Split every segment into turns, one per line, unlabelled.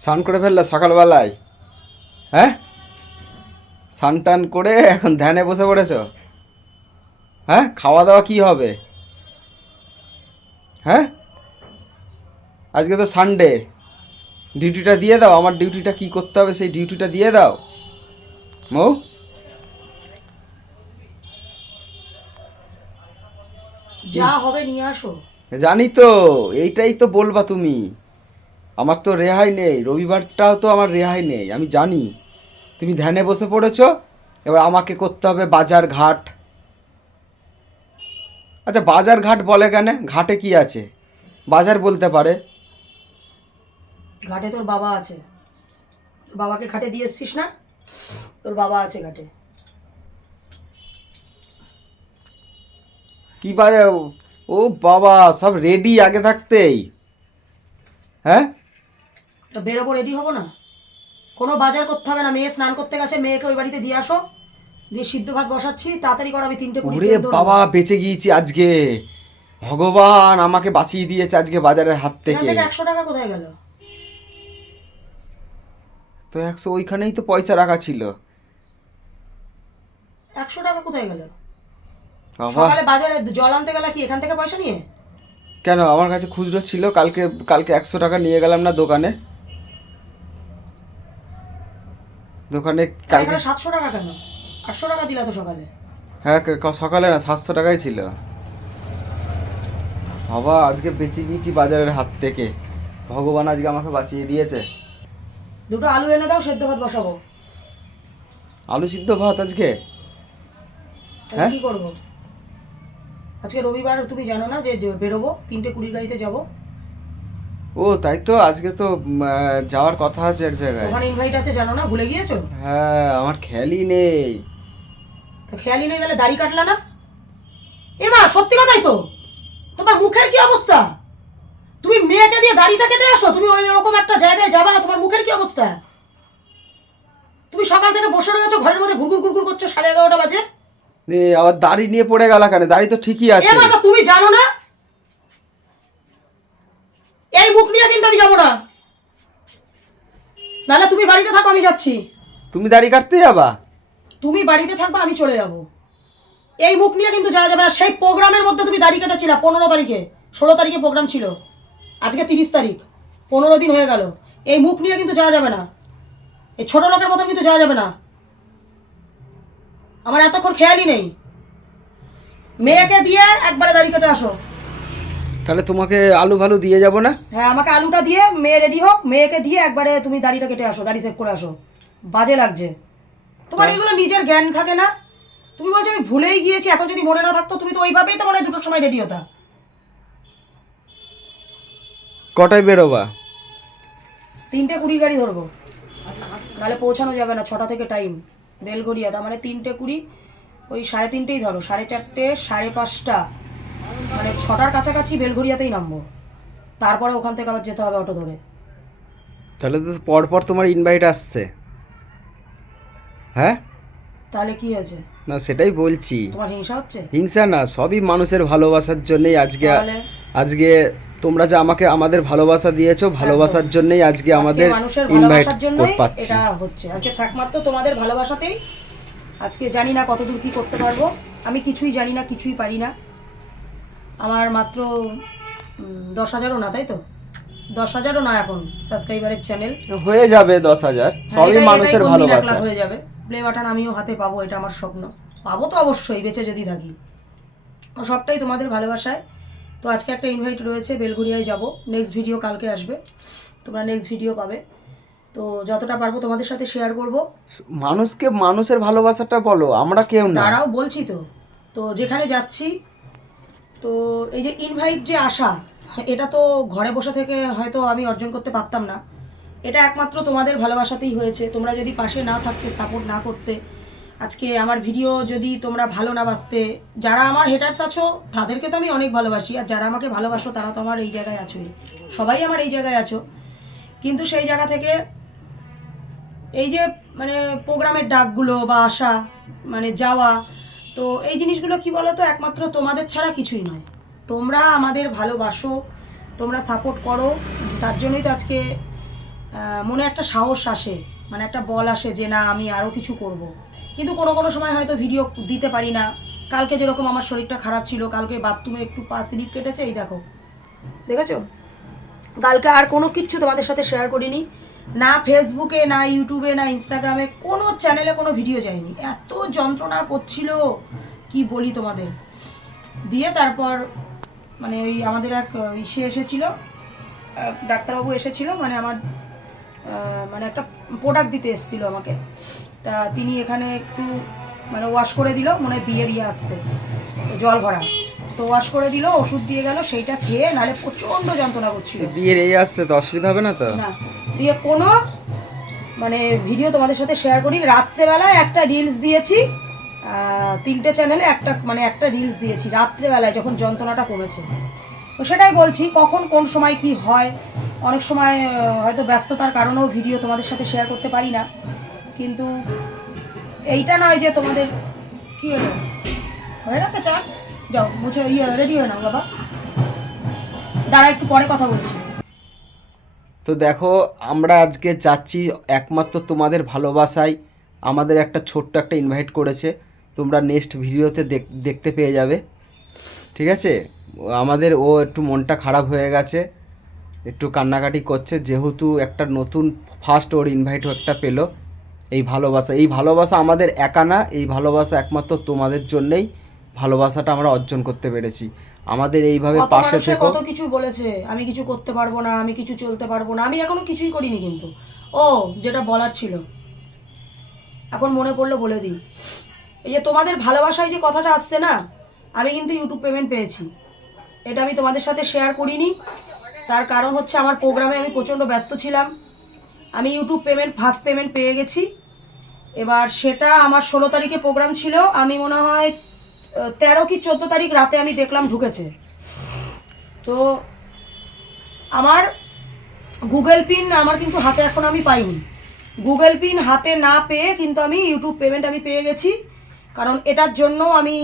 স্নান করে ফেললে সকালবেলায়? হ্যাঁ? স্নান টান করে এখন ধ্যানে বসে পড়েছ? হ্যাঁ? খাওয়া দাওয়া কি হবে? হ্যাঁ? আজকে তো সানডে ডিউটিটা দিয়ে দাও। আমার ডিউটিটা কি করতে হবে সেই ডিউটিটা দিয়ে দাও। মৌ?
যা হবে নিয়ে আসো।
জানি তো এইটাই তো বলবা তুমি। আমার তো রেহাই নেই রবিবারটাও তো আমার রেহাই নেই আমি জানি। তুমি ধ্যানে বসে পড়েছো এবার আমাকে করতে হবে বাজার ঘাট। আচ্ছা বাজার ঘাট বলে কেন? ঘাটে কি আছে? বাজার বলতে পারে।
ঘাটে তোর বাবা আছে। তোর বাবাকে ঘাটে দিয়ে এসছিস না? তোর বাবা আছে ঘাটে।
কি বাজার ও বাবা সব রেডি আগে থাকতেই। হ্যাঁ?
তো বেরোবো রেডি হব না? কোনো বাজার করতে হবে না। মেয়ে স্নান করতে গেছে মেয়েকে ওই বাড়িতে দিয়ে আসো। দিয়ে সিদ্ধ ভাত বসাচ্ছি। তাড়াতাড়ি করো আমি তিনটে
ওরে বাবা বেঁচে গিয়েছি আজকে। ভগবান আমাকে বাঁচিয়ে দিয়েছে আজকে বাজারের হাত থেকে।
একশো টাকা কোথায় গেল?
তো একশো ওইখানেই তো পয়সা রাখা ছিল।
একশো টাকা কোথায় গেল? সকালে বাজারে জল আনতে গেলে কি? এখান থেকে পয়সা নিয়ে?
কেন? আমার কাছে খুচরো ছিল কালকে কালকে একশো টাকা নিয়ে গেলাম না দোকানে। দোকানে কালকে
সাতশো টাকা কেন? আটশো টাকা দিলা তো সকালে।
হ্যাঁ সকালে না সাতশো টাকাই ছিল। বাবা আজকে বেঁচে গিয়েছি বাজারের হাত থেকে। ভগবান আজকে আমাকে বাঁচিয়ে দিয়েছে।
দুটো আলু এনে দাও সেদ্ধ ভাত বসাবো।
আলু সিদ্ধ ভাত আজকে? হ্যাঁ?
কি করব? আজকে রবিবার তুমি জানো না যে যে বেরোবো তিনটে কুড়ির গাড়িতে যাব।
ও তাই তো? আজকে তো যাওয়ার কথা আছে এক জায়গায়।
ওখানে ইনভাইট আছে জানো না? ভুলে গিয়েছো?
হ্যাঁ আমার খেয়ালই নেই।
তো খেয়ালই নেই তাহলে দাড়ি কাটলা না? এ মা সত্যি কথাই তো। তোমার মুখের কি অবস্থা? তুমি মেয়েকে দিয়ে দাড়িটা কেটে আসো তুমি ওই রকম একটা জায়গায় যাবা তোমার মুখের কি অবস্থা? তুমি সকাল থেকে বসে রয়েছো ঘরের মধ্যে ঘুরঘুর ঘুরঘুর করছ সাড়ে এগারোটা বাজে?
আবার দাড়ি নিয়ে পড়ে গেল কেন? দাড়ি তো ঠিকই আছে।
তুমি জানো না? এই মুখ নিয়ে কিন্তু আমি যাব না। নাহলে তুমি বাড়িতে থাকো আমি যাচ্ছি।
তুমি দাড়ি কাটতে যাবা?
তুমি বাড়িতে থাকবা আমি চলে যাব। এই মুখ নিয়ে কিন্তু যাওয়া যাবে না। সেই প্রোগ্রামের মধ্যে তুমি দাড়ি কাটাচ্ছি না পনেরো তারিখে। ষোলো তারিখে প্রোগ্রাম ছিল। আজকে তিরিশ তারিখ পনেরো দিন হয়ে গেল। এই মুখ নিয়ে কিন্তু যাওয়া যাবে না। এই ছোট লোকের মতো কিন্তু যাওয়া যাবে না। আমার এতক্ষণ খেয়ালই নেই। মেয়েকে দিয়ে একবারে দাড়ি কেটে আসো।
তাহলে তোমাকে আলু ভালু দিয়ে যাব না?
হ্যাঁ আমাকে আলুটা দিয়ে মেয়ে রেডি হোক মেয়েকে দিয়ে একবারে তুমি দাড়িটা কেটে আসো দাড়ি সেভ করে আসো। বাজে লাগছে। তোমার এগুলো নিজের জ্ঞান থাকে না। তুমি বলছো আমি ভুলেই গিয়েছি এখন যদি মনে না থাকতো তুমি তো ওইভাবেই তো মনে হয় দুটোর সময় রেডি হতা।
কটায় বেরোবা?
তিনটে কুড়ি গাড়ি ধরবো। নাহলে পৌঁছানো যাবে না ছটা থেকে টাইম বেলঘড়িয়া তার মানে তিনটে কুড়ি ওই সাড়ে তিনটেই ধরো সাড়ে চারটে সাড়ে পাঁচটা। মানে ছটার কাছাকাছি বেলঘড়িয়াতেই নামবো। তারপরে ওখান থেকে আবার যেতে হবে অটো ধরে
তাহলে তো পর পর তোমার ইনভাইট আসছে। হ্যাঁ?
তাহলে কি হয়েছে?
না সেটাই বলছি।
তোমার হিংসা হচ্ছে?
হিংসা না সবই মানুষের ভালোবাসার জন্যই আজকে আজকে তোমরা যে আমাকে আমাদের ভালোবাসা দিয়েছ ভালোবাসার জন্যই আজকে আমাদের ইনভাইট
জন্যই
পাচ্ছি
এটা হচ্ছে। আজকে একমাত্র তোমাদের ভালোবাসাতেই। আজকে জানি না কতদূর কি করতে পারব। আমি কিছুই জানি না কিছুই পারি না। আমার মাত্র দশ হাজারও না তাই তো? দশ হাজারও না এখন সাবস্ক্রাইবারের চ্যানেল।
হয়ে যাবে দশ হাজার সবই মানুষের ভালোবাসা।
হয়ে যাবে। প্লে বাটন আমিও হাতে পাবো এটা আমার স্বপ্ন। পাবো তো অবশ্যই বেঁচে যদি থাকি। ও সবটাই তোমাদের ভালোবাসায়। তো আজকে একটা ইনভাইট রয়েছে বেলঘুরিয়ায় যাব। নেক্সট ভিডিও কালকে আসবে। তোমরা নেক্সট ভিডিও পাবে। তো যতটা পারব তোমাদের সাথে শেয়ার করব।
মানুষকে মানুষের ভালোবাসাটা বলো আমরা কেউ না।
তারাও বলছি তো। তো যেখানে যাচ্ছি তো এই যে ইনভাইট যে আসা, এটা তো ঘরে বসে থেকে হয়তো আমি অর্জন করতে পারতাম না। এটা একমাত্র তোমাদের ভালোবাসাতেই হয়েছে। তোমরা যদি পাশে না থাকতে সাপোর্ট না করতে, আজকে আমার ভিডিও যদি তোমরা ভালো না বাসতে যারা আমার হেটার্স আছো, তাদেরকে তো আমি অনেক ভালোবাসি। আর যারা আমাকে ভালোবাসো, তারা তো আমার এই জায়গায় আছোই সবাই আমার এই জায়গায় আছো। কিন্তু সেই জায়গা থেকে এই যে মানে প্রোগ্রামের ডাকগুলো বা আসা মানে যাওয়া তো এই জিনিসগুলো কি বলো তো একমাত্র তোমাদের ছাড়া কিছুই নয়। তোমরা আমাদের ভালোবাসো, তোমরা সাপোর্ট করো, তার জন্যই তো আজকে মনে একটা সাহস আসে মানে একটা বল আসে যে না, আমি আরও কিছু করব। কিন্তু কোনো কোনো সময় হয়তো ভিডিও দিতে পারি না। কালকে যেরকম আমার শরীরটা খারাপ ছিল, কালকে বাথরুমে একটু পা স্লিপ কেটেছে, এই দেখো। দেখেছ? কালকে আর কোনো কিচ্ছু তোমাদের সাথে শেয়ার করিনি। না ফেসবুকে না ইউটিউবে না ইনস্টাগ্রামে কোনো চ্যানেলে কোনো ভিডিও যায়নি। এত যন্ত্রণা করছিল। কি বলি তোমাদের? দিয়ে তারপর মানে ওই আমাদের এক ইসে এসেছিল। ডাক্তারবাবু এসেছিল মানে আমার মানে একটা প্রোডাক্ট দিতে এসেছিল আমাকে। তা তিনি এখানে একটু মানে ওয়াশ করে দিল মানে বিয়ের ইয়ে আসছে, জল ভরা। তো ওয়াশ করে দিল ওষুধ দিয়ে গেল সেইটা খেয়ে নালে প্রচণ্ড যন্ত্রণা করছিল।
বিয়ের এই আসছে তো অসুবিধা হবে না তো?
না। দিয়ে কোনো মানে ভিডিও তোমাদের সাথে শেয়ার করি। রাত্রেবেলায় একটা রিলস দিয়েছি তিনটে চ্যানেলে একটা মানে একটা রিলস দিয়েছি রাত্রেবেলায় যখন যন্ত্রণাটা কমেছে। তো সেটাই বলছি কখন কোন সময় কি হয়? অনেক সময় হয়তো ব্যস্ততার কারণেও ভিডিও তোমাদের সাথে শেয়ার করতে পারি না। কিন্তু এইটা নয় যে তোমাদের কি হলো? হয়ে গেছে চান? যাও মুছে ইয়ে রেডি হয়ে নাও, বাবা। দাঁড়া, একটু পরে কথা বলছি।
তো দেখো, আমরা আজকে যাচ্ছি একমাত্র তোমাদের ভালোবাসায়। আমাদের একটা ছোট্ট একটা ইনভাইট করেছে। তোমরা নেক্সট ভিডিওতে দেখ- দেখতে পেয়ে যাবে। ঠিক আছে? আমাদের, ও একটু মনটা খারাপ হয়ে গেছে। একটু কান্নাকাটি করছে। যেহেতু একটা নতুন ফার্স্ট ওর ইনভাইট একটা পেল। এই ভালোবাসা এই ভালোবাসা আমাদের একা না, এই ভালোবাসা একমাত্র তোমাদের জন্যেই। ভালোবাসাটা আমরা অর্জন করতে পেরেছি। আমাদের এইভাবে পাশে থেকো।
কত কিছু বলেছে আমি কিছু করতে পারব না আমি কিছু চলতে পারব না আমি এখনও কিছুই করিনি কিন্তু। ও যেটা বলার ছিল। এখন মনে পড়ল বলে দিই। এই যে তোমাদের ভালোবাসায় যে কথাটা আসছে না আমি কিন্তু ইউটিউব পেমেন্ট পেয়েছি। এটা আমি তোমাদের সাথে শেয়ার করিনি। তার কারণ হচ্ছে আমার প্রোগ্রামে আমি প্রচণ্ড ব্যস্ত ছিলাম। আমি ইউটিউব পেমেন্ট ফার্স্ট পেমেন্ট পেয়ে গেছি। এবার সেটা আমার ষোলো তারিখে প্রোগ্রাম ছিল। আমি মনে হয় তেরো কি চোদ্দ তারিখ রাতে আমি দেখলাম ঢুকেছে। তো আমার গুগল পিন আমার কিন্তু হাতে এখন আমি পাইনি। গুগল পিন হাতে না পেয়ে কিন্তু আমি ইউটিউব পেমেন্ট আমি পেয়ে গেছি। কারণ এটার জন্য আমি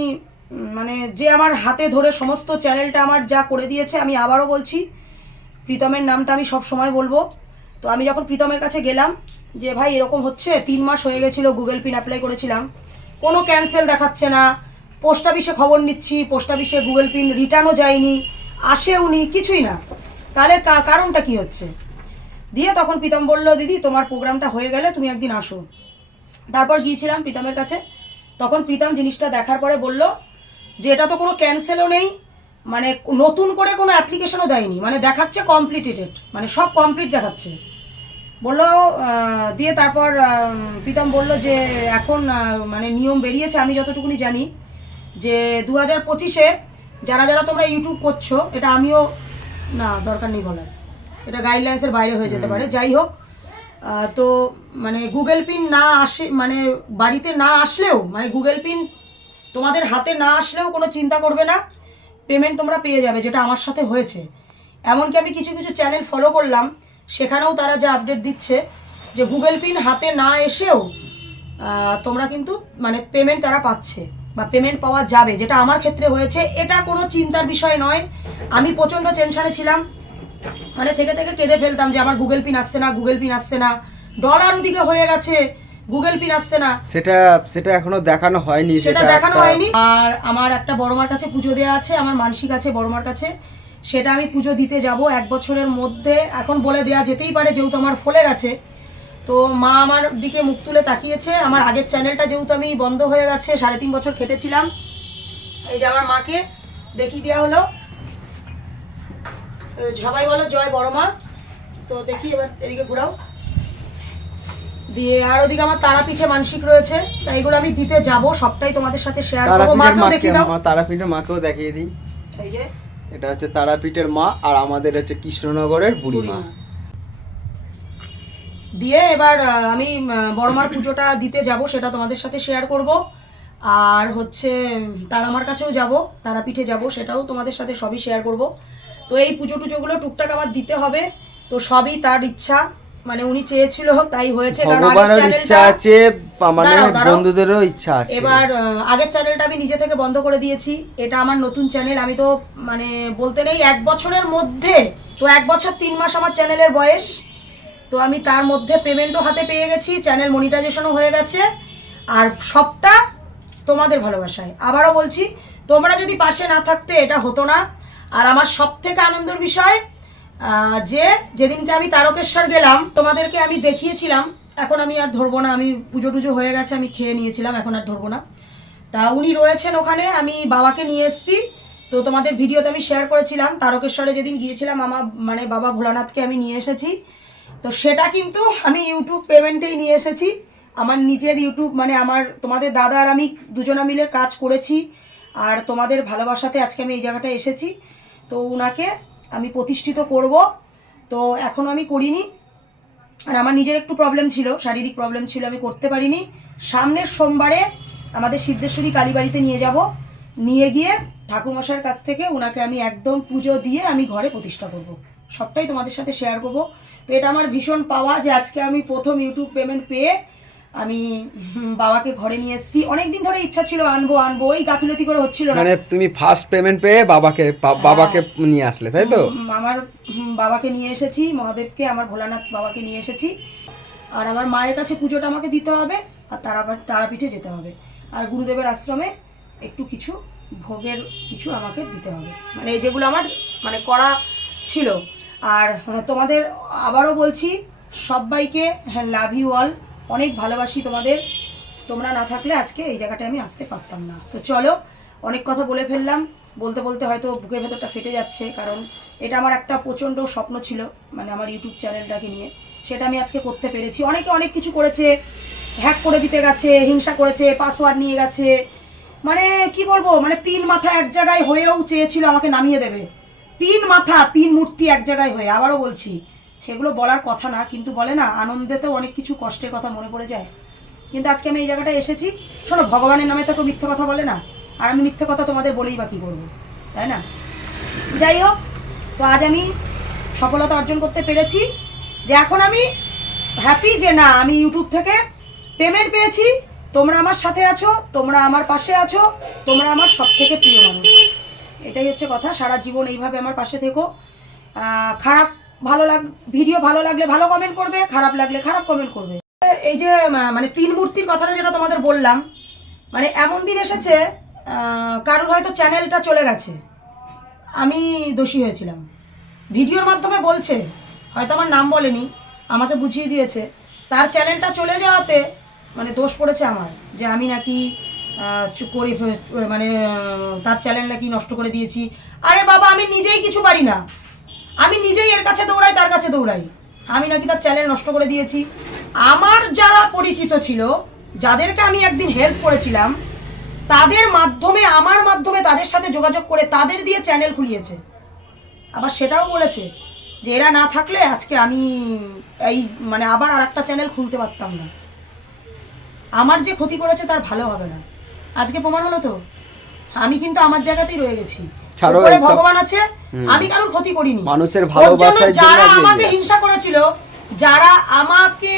মানে যে আমার হাতে ধরে সমস্ত চ্যানেলটা আমার যা করে দিয়েছে আমি আবারও বলছি, প্রীতমের নামটা আমি সব সময় বলব। তো আমি যখন প্রীতমের কাছে গেলাম যে, ভাই, এরকম হচ্ছে, তিন মাস হয়ে গেছিল গুগল পিন অ্যাপ্লাই করেছিলাম। কোনো ক্যান্সেল দেখাচ্ছে না পোস্ট অফিসে খবর নিচ্ছি, পোস্ট অফিসে গুগল পিন রিটার্নও যায়নি, আসেও নি, কিছুই না। তাহলে কারণটা কি হচ্ছে? দিয়ে তখন প্রীতম বলল, দিদি, তোমার প্রোগ্রামটা হয়ে গেলে তুমি একদিন আসো। তারপর গিয়েছিলাম প্রীতমের কাছে। তখন প্রীতম জিনিসটা দেখার পরে বলল যে, এটা তো কোনো ক্যান্সেলও নেই মানে নতুন করে কোনো অ্যাপ্লিকেশনও দেয়নি মানে দেখাচ্ছে কমপ্লিটেড মানে সব কমপ্লিট দেখাচ্ছে। বলল দিয়ে তারপর প্রীতম বলল যে, এখন মানে নিয়ম বেরিয়েছে, আমি যতটুকুনি জানি যে দু হাজার পঁচিশে যারা যারা তোমরা ইউটিউব করছ এটা আমিও না দরকার নেই বলার। এটা গাইডলাইন্সের বাইরে হয়ে যেতে পারে। যাই হোক তো মানে গুগল পিন না আসে মানে বাড়িতে না আসলেও মানে গুগল পিন তোমাদের হাতে না আসলেও কোনো চিন্তা করবে না। পেমেন্ট তোমরা পেয়ে যাবে যেটা আমার সাথে হয়েছে। এমনকি আমি কিছু কিছু চ্যানেল ফলো করলাম সেখানেও তারা যে আপডেট দিচ্ছে যে গুগল পিন হাতে না এসেও তোমরা কিন্তু মানে পেমেন্ট তারা পাচ্ছে। বা পেমেন্ট পাওয়া যাবে যেটা আমার ক্ষেত্রে হয়েছে এটা কোনো চিন্তার বিষয় নয়। আমি প্রচণ্ড টেনশানে ছিলাম। মানে থেকে থেকে কেঁদে ফেলতাম যে আমার গুগল পিন আসছে না গুগল পিন আসছে না। ডলার ওদিকে হয়ে গেছে গুগল পিন আসছে না।
সেটা সেটা এখনও দেখানো হয়নি
সেটা দেখানো হয়নি। আর আমার একটা বড়মার কাছে পুজো দেওয়া আছে আমার মানসিক আছে বড়মার কাছে। সেটা আমি পুজো দিতে যাব এক বছরের মধ্যে। এখন বলে দেয়া যেতেই পারে যেহেতু আমার ফলে গেছে। তো মা আমার দিকে মুখ তুলে তাকিয়েছে। আমার আগের চ্যানেলটা যেহেতু আমি বন্ধ হয়ে গেছে সাড়ে তিন বছর কেটেছিলাম এই যে আমার মাকে দেখিয়ে দেওয়া হলো। সবাই বলো জয় বড় মা। তো দেখি এবার এদিকে ঘুরাও। দিয়ে আর ওদিকে আমার তারাপীঠে মানসিক রয়েছে তাই এগুলো আমি দিতে যাব সবটাই তোমাদের সাথে শেয়ার করব। মাকেও
মাকে
দেখিয়ে দাও।
তারাপীঠের মাকেও দেখিয়ে দিই।
এই যে।
এটা হচ্ছে তারাপীঠের মা আর আমাদের হচ্ছে কৃষ্ণনগরের বুড়ি মা।
দিয়ে এবার আমি বড়মার পুজোটা দিতে যাব সেটা তোমাদের সাথে শেয়ার করব। আর হচ্ছে উম, তারামার কাছেও যাব তারাপীঠে যাব সেটাও তোমাদের সাথে সবই শেয়ার করব। তো এই পুজো টুজোগুলো টুকটাক আমার দিতে হবে। তো সবই তার ইচ্ছা মানে উনি চেয়েছিল তাই হয়েছে। কারণ আগের
ইচ্ছা আছে মানে। বন্ধুদেরও ইচ্ছা আছে।
এবার আগের চ্যানেলটা আমি নিজে থেকে বন্ধ করে দিয়েছি। এটা আমার নতুন চ্যানেল আমি তো মানে বলতে নেই এক বছরের মধ্যে তো এক বছর তিন মাস আমার চ্যানেলের বয়স। তো আমি তার মধ্যে পেমেন্টও হাতে পেয়ে গেছি চ্যানেল মনিটাইজেশনও হয়ে গেছে। আর সবটা তোমাদের ভালোবাসায়। আবারও বলছি, তোমরা যদি পাশে না থাকতে এটা হতো না। আর আমার সব থেকে আনন্দের বিষয় যে যেদিনকে আমি তারকেশ্বর গেলাম, তোমাদেরকে আমি দেখিয়েছিলাম। এখন আমি আর ধরবো না, আমি পুজো টুজো হয়ে গেছে, আমি খেয়ে নিয়েছিলাম, এখন আর ধরবো না। তা উনি রয়েছেন ওখানে, আমি বাবাকে নিয়ে এসেছি। তো তোমাদের ভিডিওতে আমি শেয়ার করেছিলাম, তারকেশ্বরে যেদিন গিয়েছিলাম, আমার মানে বাবা ভোলানাথকে আমি নিয়ে এসেছি। তো সেটা কিন্তু আমি ইউটিউব পেমেন্টেই নিয়ে এসেছি। আমার নিজের ইউটিউব মানে আমার, তোমাদের দাদা আর আমি দুজনা মিলে কাজ করেছি। আর তোমাদের ভালোবাসাতে আজকে আমি এই জায়গাটায় এসেছি। তো ওনাকে আমি প্রতিষ্ঠিত করব। তো এখনও আমি করিনি। আর আমার নিজের একটু প্রবলেম ছিল, শারীরিক প্রবলেম ছিল, আমি করতে পারিনি। সামনের সোমবারে আমাদের সিদ্ধেশ্বরী কালীবাড়িতে নিয়ে যাব। নিয়ে গিয়ে ঠাকুরমশাইয়ের কাছ থেকে ওনাকে আমি একদম পুজো দিয়ে আমি ঘরে প্রতিষ্ঠা করব। সবটাই তোমাদের সাথে শেয়ার করব। তো এটা আমার ভীষণ পাওয়া যে আজকে আমি প্রথম ইউটিউব পেমেন্ট পেয়ে আমি বাবাকে ঘরে নিয়ে এসেছি। অনেকদিন ধরে ইচ্ছা ছিল আনব আনব ওই গাফিলতি করে হচ্ছিল না।
মানে তুমি ফার্স্ট পেমেন্ট পেয়ে বাবাকে বাবাকে নিয়ে আসলে তাই তো?
আমার বাবাকে নিয়ে এসেছি মহাদেবকে আমার ভোলানাথ বাবাকে নিয়ে এসেছি। আর আমার মায়ের কাছে পুজোটা আমাকে দিতে হবে আর তারা তারাপীঠে যেতে হবে। আর গুরুদেবের আশ্রমে একটু কিছু ভোগের কিছু আমাকে দিতে হবে। মানে এই যেগুলো আমার মানে করা ছিল। আর তোমাদের আবারও বলছি সবাইকে লাভ ইউ অল। অনেক ভালোবাসি তোমাদের। তোমরা না থাকলে আজকে এই জায়গাটায় আমি আসতে পারতাম না। তো চলো, অনেক কথা বলে ফেললাম। বলতে বলতে হয়তো বুকের ভেতরটা ফেটে যাচ্ছে, কারণ এটা আমার একটা প্রচণ্ড স্বপ্ন ছিল মানে আমার ইউটিউব চ্যানেলটাকে নিয়ে। সেটা আমি আজকে করতে পেরেছি। অনেকে অনেক কিছু করেছে, হ্যাক করে দিতে গেছে, হিংসা করেছে পাসওয়ার্ড নিয়ে গেছে। মানে কি বলব? মানে তিন মাথা এক জায়গায় হয়েও চেয়েছিল আমাকে নামিয়ে দেবে। তিন মাথা, তিন মূর্তি এক জায়গায় হয়ে, আবারও বলছি, সেগুলো বলার কথা না, কিন্তু বলে না আনন্দেতেও অনেক কিছু কষ্টের কথা মনে পড়ে যায়। কিন্তু আজকে আমি এই জায়গাটায় এসেছি, শোনো, ভগবানের নামে তো কেউ মিথ্যে কথা বলে না, আর আমি মিথ্যে কথা তোমাদের বলেই বা কী করব, তাই না? যাই হোক, তো আজ আমি সফলতা অর্জন করতে পেরেছি, যে এখন আমি হ্যাপি যে না, আমি ইউটিউব থেকে পেমেন্ট পেয়েছি, তোমরা আমার সাথে আছো, তোমরা আমার পাশে আছো, তোমরা আমার সব থেকে প্রিয় মানুষ। এটাই হচ্ছে কথা। সারা জীবন এইভাবে আমার পাশে থেকো। খারাপ ভালো লাগ ভিডিও ভালো লাগলে ভালো কমেন্ট করবে, খারাপ লাগলে খারাপ কমেন্ট করবে। এই যে মানে তিন মূর্তির কথাটা যেটা তোমাদের বললাম মানে এমন দিন এসেছে কারোর হয়তো চ্যানেলটা চলে গেছে। আমি দোষী হয়েছিলাম। ভিডিওর মাধ্যমে বলছে, হয়তো আমার নাম বলেনি, আমাকে বুঝিয়ে দিয়েছে। তার চ্যানেলটা চলে যাওয়াতে মানে দোষ পড়েছে আমার, যে আমি নাকি করে মানে তার চ্যানেল নাকি নষ্ট করে দিয়েছি। আরে বাবা, আমি নিজেই কিছু পারি না। আমি নিজেই এর কাছে দৌড়াই, তার কাছে দৌড়াই। আমি নাকি তার চ্যানেল নষ্ট করে দিয়েছি। আমার যারা পরিচিত ছিল, যাদেরকে আমি একদিন হেল্প করেছিলাম, তাদের মাধ্যমে, আমার মাধ্যমে তাদের সাথে যোগাযোগ করে তাদের দিয়ে চ্যানেল খুলিয়েছে। আবার সেটাও বলেছে যে এরা না থাকলে আজকে আমি এই মানে আবার আর একটা চ্যানেল খুলতে পারতাম না। আমার যে ক্ষতি করেছে তার ভালো হবে না। আজকে প্রমাণ হলো তো? আমি কিন্তু আমার জায়গাতেই রয়ে গেছি। ভগবান আছে আমি কারোর ক্ষতি করিনি।
মানুষের ভালোবাসার
যারা আমাকে হিংসা করেছিল যারা আমাকে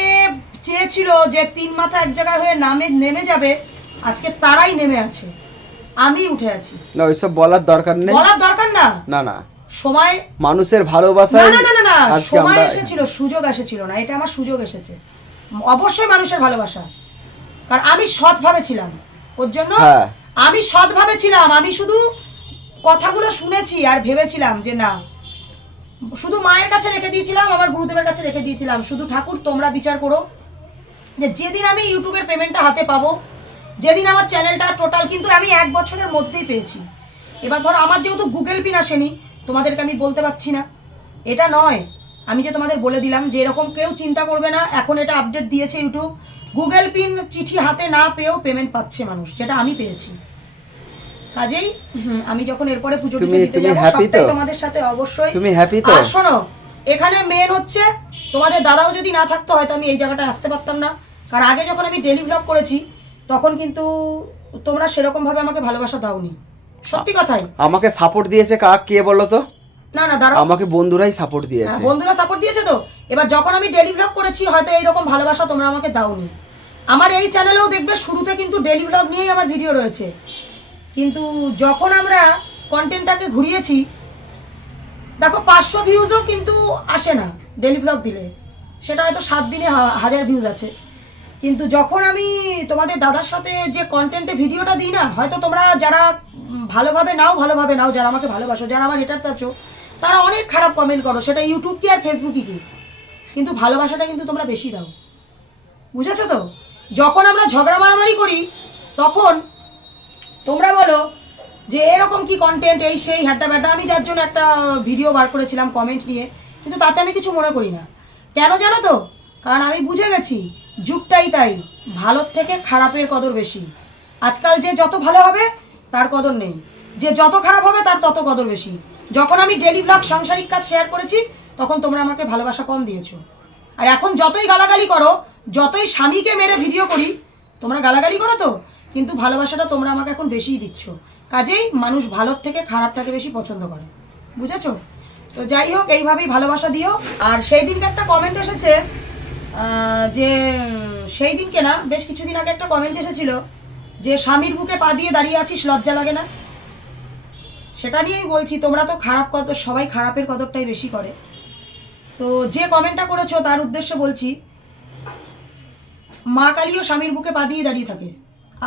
চেয়েছিল যে তিন মাথা এক জায়গায় হয়ে নামে নেমে যাবে আজকে তারাই নেমে আছে। আমি উঠে আছি।
না ওইসব বলার দরকার নেই।
বলার দরকার না।
না না।
সময়
মানুষের ভালোবাসায়
না না না না সময় এসেছিল সুযোগ এসেছিল না এটা আমার সুযোগ এসেছে। অবশ্যই মানুষের ভালোবাসা। কারণ আমি সৎভাবে ছিলাম। ওর জন্য?
হ্যাঁ।
আমি সৎভাবে ছিলাম আমি শুধু কথাগুলো শুনেছি আর ভেবেছিলাম যে না। শুধু মায়ের কাছে রেখে দিয়েছিলাম আমার গুরুদেবের কাছে রেখে দিয়েছিলাম। শুধু ঠাকুর তোমরা বিচার করো যে যেদিন আমি ইউটিউবের পেমেন্টটা হাতে পাবো যেদিন আমার চ্যানেলটা টোটাল কিন্তু আমি এক বছরের মধ্যেই পেয়েছি। এবার ধরো আমার যেহেতু গুগল পিন আসেনি তোমাদেরকে আমি বলতে পারছি না। এটা নয়। আমি যে তোমাদের বলে দিলাম যে এরকম কেউ চিন্তা করবে না এখন এটা আপডেট দিয়েছে ইউটিউব। গুগল পিন চিঠি হাতে না পেয়েও পেমেন্ট পাচ্ছে মানুষ যেটা আমি পেয়েছি। কাজেই আমি যখন এরপরে পুজো
তুমি- তুমি
যাব
তো?
তোমাদের সাথে অবশ্যই
তুমি হ্যাপি তো?
আর শোনো এখানে মেন হচ্ছে তোমাদের দাদাও যদি না থাকতো হয়তো আমি এই জায়গাটায় আসতে পারতাম না। কারণ আগে যখন আমি ডেলি ব্লগ করেছি তখন কিন্তু তোমরা সেরকম ভাবে আমাকে ভালোবাসা দাওনি। সত্যি কথাই।
আমাকে সাপোর্ট দিয়েছে কাক কে বলো তো?
না না দাঁড়াও।
আমাকে বন্ধুরাই সাপোর্ট দিয়েছে।
হ্যাঁ, বন্ধুরা সাপোর্ট দিয়েছে তো? এবার যখন আমি ডেলি ব্লগ করেছি হয়তো এইরকম ভালোবাসা তোমরা আমাকে দাওনি। আমার এই চ্যানেলেও দেখবে শুরুতে কিন্তু ডেলি ব্লগ নিয়েই আমার ভিডিও রয়েছে। কিন্তু যখন আমরা কন্টেন্টটাকে ঘুরিয়েছি দেখো পাঁচশো ভিউজও কিন্তু আসে না ডেলি ব্লগ দিলে। সেটা হয়তো সাত দিনে হাজার ভিউজ আছে। কিন্তু যখন আমি তোমাদের দাদার সাথে যে কন্টেন্টে ভিডিওটা দিই না হয়তো তোমরা যারা ভালোভাবে নাও ভালোভাবে নাও যারা আমাকে ভালোবাসো যারা আমার হেটার্স আছো তারা অনেক খারাপ কমেন্ট করো, সেটা ইউটিউব কি আর ফেসবুকই কি? কিন্তু ভালোবাসাটা কিন্তু তোমরা বেশি দাও। বুঝেছ তো? যখন আমরা ঝগড়া মারামারি করি, তখন তোমরা বলো যে এরকম কি কন্টেন্ট এই সেই হ্যাটা ব্যাটা আমি যার জন্য একটা ভিডিও বার করেছিলাম কমেন্ট নিয়ে, কিন্তু তাতে আমি কিছু মনে করি না। কেন জানো তো? কারণ আমি বুঝে গেছি, যুগটাই তাই। ভালোর থেকে খারাপের কদর বেশি। আজকাল যে যত ভালো হবে, তার কদর নেই। যে যত খারাপ হবে, তার তত কদর বেশি। যখন আমি ডেলি ব্লগ সাংসারিক কাজ শেয়ার করেছি, তখন তোমরা আমাকে ভালোবাসা কম দিয়েছ। আর এখন যতই গালাগালি করো, যতই স্বামীকে মেরে ভিডিও করি, তোমরা গালাগালি করো তো? কিন্তু ভালোবাসাটা তোমরা আমাকে এখন বেশিই দিচ্ছ। কাজেই মানুষ ভালোর থেকে খারাপটাকে বেশি পছন্দ করে। বুঝেছ? তো যাই হোক, এইভাবেই ভালোবাসা দিও। আর সেই দিনকে একটা কমেন্ট এসেছে যে সেই দিনকে না, বেশ কিছুদিন আগে একটা কমেন্ট এসেছিল, যে, স্বামীর বুকে পা দিয়ে দাঁড়িয়ে আছিস, লজ্জা লাগে না? সেটা নিয়েই বলছি, তোমরা তো খারাপ কদর সবাই খারাপের কদরটাই বেশি করে। তো যে কমেন্টটা করেছ, তার উদ্দেশ্যে বলছি, মা কালীও স্বামীর বুকে পা দিয়ে দাঁড়িয়ে থাকে,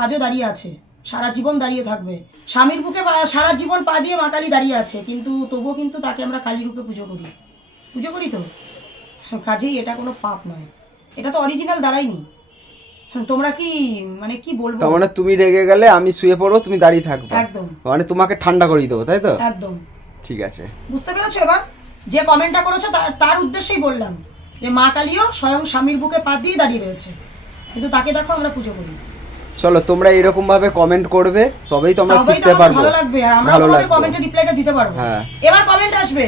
আজও দাঁড়িয়ে আছে, সারা জীবন দাঁড়িয়ে থাকবে। স্বামীর বুকে সারা জীবন পা দিয়ে মা কালী দাঁড়িয়ে আছে, কিন্তু তবুও কিন্তু তাকে আমরা কালী রূপে পুজো করি। পুজো করি তো? কাজেই এটা কোনো পাপ নয়। এটা তো অরিজিনাল দাঁড়ায়নি তোমরা কি মানে কি বলব?
তার মানে তুমি রেগে গেলে আমি শুয়ে পড়ব তুমি দাঁড়িয়ে থাকবে।
একদম।
মানে তোমাকে ঠান্ডা করিয়ে দেবো তাই তো?
একদম।
ঠিক আছে।
বুঝতে পেরেছ এবার? যে কমেন্টটা করেছ তার তার উদ্দেশ্যেই বললাম যে মা কালীও স্বয়ং স্বামীর বুকে পা দিয়ে দাঁড়িয়ে রয়েছে। কিন্তু তাকে দেখো আমরা পুজো করি।
চলো তোমরা এরকম ভাবে কমেন্ট করবে তবেই তোমরা শিখতে পারব।
ভালো লাগবে আর আমরা তোমাদের কমেন্টে রিপ্লাইটা দিতে পারব।
হ্যাঁ।
এবার কমেন্ট আসবে।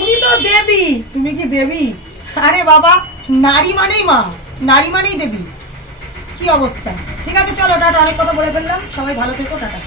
উনি তো দেবী। তুমি কি দেবী? আরে বাবা নারী মানেই মা নারী মানেই দেবী। কি অবস্থা? ঠিক আছে চলো টাটা অনেক কথা বলে ফেললাম। সবাই ভালো থেকো টাটা।